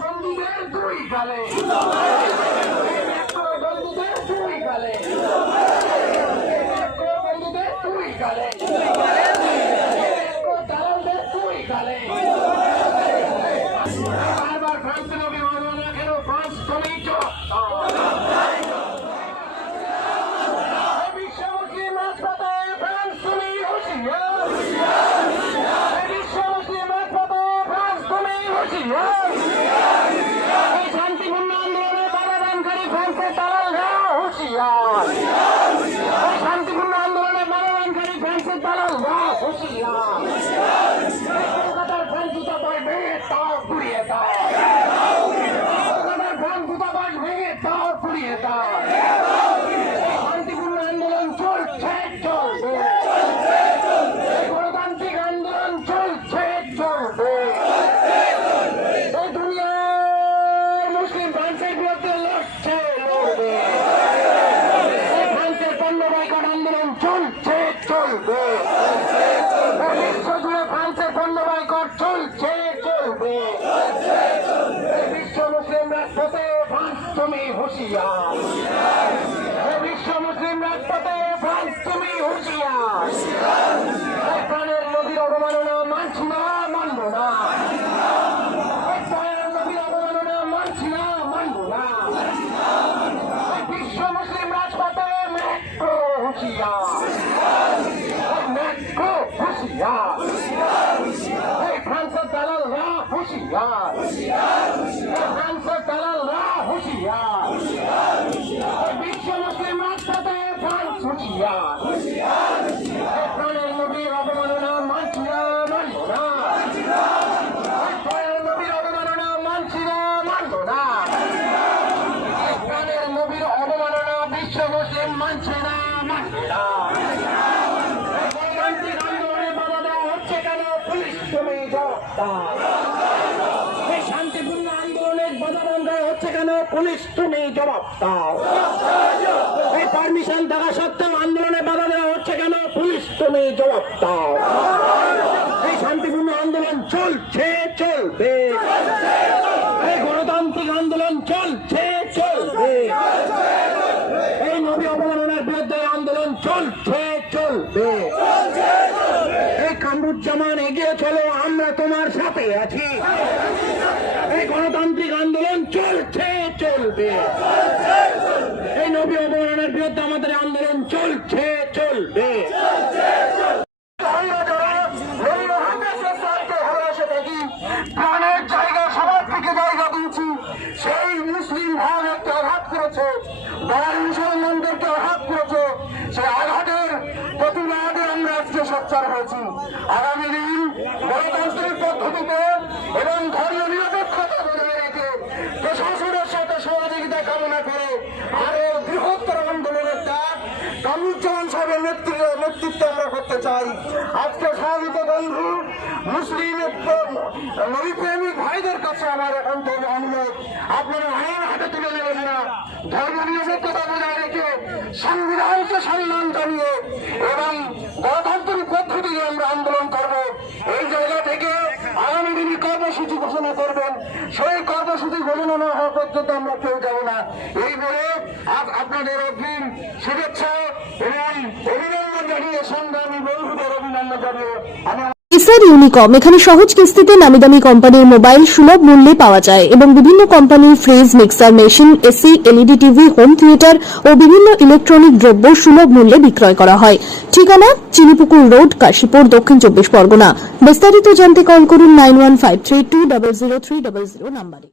বন্ধুদের দুই গালে বন্ধুদের দুই গালে বন্ধুদের দুই গালে দালালদের দুই গালে বারবার ফ্রান্স নবী মানব না কেন ফ্রান্স তুমি বিশ্বমুখী মাছ পাতায় ফ্রান্স তুমি হুঁশিয়ার বিশ্বমুখী মাছ পাতায় ফ্রান্স তুমি হুঁশিয়ার শান্তিপূর্ণ আন্দোলনে বাধাদানকারী ফ্রান্সের দালালরা হুঁশিয়ার শান্তিপূর্ণ আন্দোলনে বাধাদানকারী ফ্রান্সের দালালরা হুঁশিয়ার কলকাতার ফ্রান্স দূতাবাস ভেঙে তাও পুড়িয়ে দাও কলকাতার ফ্রান্স দূতাবাস ভেঙে তাও পুড়িয়ে দাও শান্তিপূর্ণ আন্দোলন চলছে চলবে গণতান্ত্রিক আন্দোলন চলছে চলবে এই দুনিয়ার মুসলিম ফ্রান্সের বিরুদ্ধে লড়ছে লড়বে ফ্রান্সের পণ্য বয়কট আন্দোলন চলছে চলবে বিশ্বজুড়ে ফ্রান্সের পণ্য বয়কট চলছে চলবে বিশ্ব মুসলিম রাজপথে ফ্রান্স তুমি হুঁশিয়ার বিশ্ব মুসলিম রাজপথে ফ্রান্স তুমি হুঁশিয়ার প্রাণের নদীর অবমাননা মানছি না মানব না প্রাণের নদীর অবমাননা মানছি না মানব না বিশ্ব মুসলিম রাজপথে মেট্রো হুঁশিয়ার মেট্রো হুঁশিয়ার ফ্রান্সের দালালরা হুঁশিয়ার ফ্রান্সের দালালরা হুঁশিয়ার বিশ্ব মুসলিম রাজপথে ফ্রান্স হুঁশিয়ার প্রাণের নবীর অবমাননা মানছি না মানব না প্রাণের নবীর অবমাননা মানছি না মানব না প্রাণের নবীর অবমাননা বিশ্ব মুসলিম মানছে না মানবে না গণতান্ত্রিক আন্দোলনে বাধা দেওয়া হচ্ছে কেন পুলিশ তুমি জবাব দাও এই শান্তিপূর্ণ আন্দোলনের বাধা দেওয়া হচ্ছে কেন পুলিশ তুমি জবাব দাও এই পারমিশন থাকা সত্ত্বেও আন্দোলনে বাধা দেওয়া হচ্ছে কেন পুলিশ তুমি জবাব দাও এই শান্তিপূর্ণ আন্দোলন চলছে চলবে এই গণতান্ত্রিক আন্দোলন চলছে চলবে এই নবী অবমাননার বিরুদ্ধে আন্দোলন চলছে চলবে এই কামরুজ্জামান এগিয়ে চলো আমরা তোমার সাথে আছি এই গণতান্ত্রিক আন্দোলন চলছে চলবে এই নবী অবমাননার বিরুদ্ধে আমাদের আন্দোলন চলছে চলবে প্রাণের জায়গা সবার থেকে জায়গা দিয়েছি সেই মুসলিম ভাইকে আঘাত করেছে দয়াল মুসলমানদেরকে আঘাত করেছে সেই আঘাতের প্রতিবাদে আমরা আজকে সোচ্চার হয়েছি আগামী দিন গণতান্ত্রিক পদ্ধতিতে এবং ধর্মীয় নিরপেক্ষতা বজায় রেখে প্রশাসনের সাথে সহযোগিতা কামনা করে আরো বৃহত্তর আন্দোলনের ডাক কামরুজ্জামান সাহেবের নেতৃত্বে আমরা করতে চাই আজকে স্বাগত বন্ধু মুসলিম নবী প্রেমিক ভাইদের কাছে আমার এখন অনুরোধ আপনারা আইন হাতে তুলে নেবেন না ধর্ম নিরপেক্ষতা বজায় রেখে সংবিধানকে সম্মান জানিয়ে এবং গণতান্ত্রিক পদ্ধতিতে আমরা আন্দোলন করব এই জায়গা থেকে আগামী দিনে কর্মসূচি ঘোষণা করবেন সেই কর্মসূচি ঘোষণা না হওয়া পর্যন্ত আমরা কেউ যাব না এই বলে আপনাদের অগ্রিম শুভেচ্ছা এবং অভিনন্দন জানিয়ে সংগ্রামী বন্ধুদের অভিনন্দন জানিয়ে আমি এসআর ইউনিকম এখানে সহজ কিস্তিতে নামি দামি কোম্পানির মোবাইল সুলভ মূল্যে পাওয়া যায় এবং বিভিন্ন কোম্পানির fridge mixer machine AC LED TV home theatre ও বিভিন্ন ইলেকট্রনিক দ্রব্য সুলভ মূল্যে বিক্রয় করা হয়। ঠিকানা চিনিপুকুর রোড, কাশীপুর, দক্ষিণ 24 পরগনা। বিস্তারিত জানতে কল করুন 9153200300 নম্বরে।